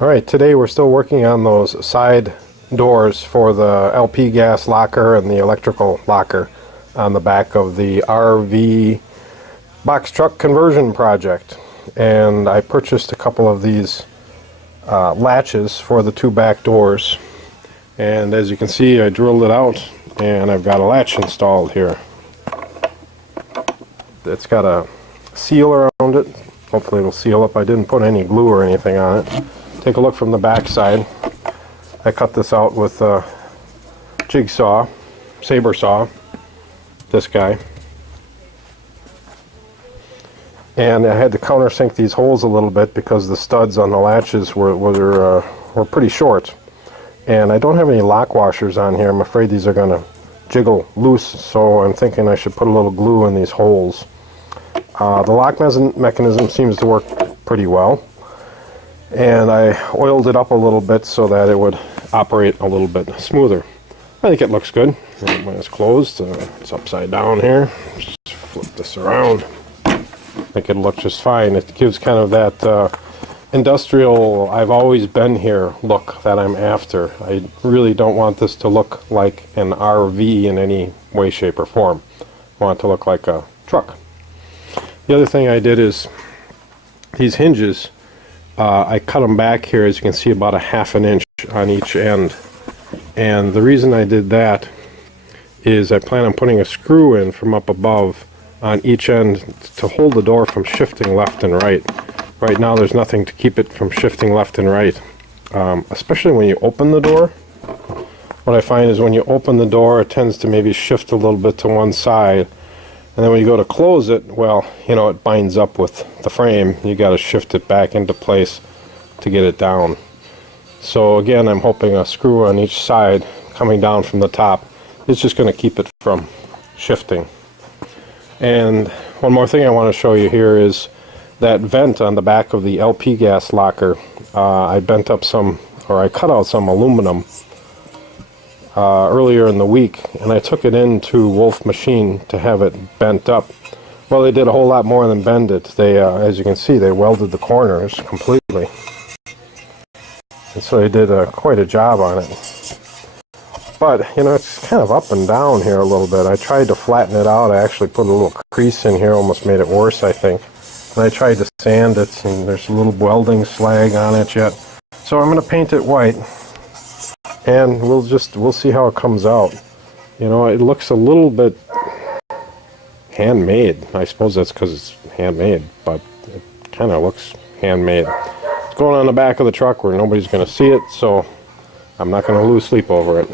Alright, today we're still working on those side doors for the LP gas locker and the electrical locker on the back of the RV box truck conversion project. And I purchased a couple of these latches for the two back doors. And as you can see, I drilled it out and I've got a latch installed here. It's got a seal around it. Hopefully it'll seal up. I didn't put any glue or anything on it. Take a look from the back side. I cut this out with a jigsaw, saber saw, this guy. And I had to countersink these holes a little bit because the studs on the latches were pretty short. And I don't have any lock washers on here. I'm afraid these are going to jiggle loose, so I'm thinking I should put a little glue in these holes. The lock mechanism seems to work pretty well. And I oiled it up a little bit so that it would operate a little bit smoother. I think it looks good. And when it's closed, it's upside down here. Just flip this around. I think it'll look just fine. It gives kind of that industrial, I've always been here look that I'm after. I really don't want this to look like an RV in any way, shape, or form. I want it to look like a truck. The other thing I did is these hinges, I cut them back here, as you can see, about a ½ inch on each end. And the reason I did that is I plan on putting a screw in from up above on each end to hold the door from shifting left and right. Right now there's nothing to keep it from shifting left and right. Especially when you open the door. What I find is when you open the door, it tends to maybe shift a little bit to one side. And then when you go to close it, well, you know, it binds up with the frame. You got to shift it back into place to get it down. So again, I'm hoping a screw on each side coming down from the top is just going to keep it from shifting. And one more thing I want to show you here is that vent on the back of the LP gas locker. I bent up some, or I cut out some aluminum earlier in the week, and I took it into Wolf Machine to have it bent up. Well, they did a whole lot more than bend it. They, as you can see, they welded the corners completely. And so they did quite a job on it. But, you know, it's kind of up and down here a little bit. I tried to flatten it out. I actually put a little crease in here, almost made it worse, I think. And I tried to sand it, and there's a little welding slag on it yet. So I'm going to paint it white. And we'll see how it comes out. You know, it looks a little bit handmade. I suppose that's because it's handmade, but it kind of looks handmade. It's going on the back of the truck where nobody's going to see it, so I'm not going to lose sleep over it.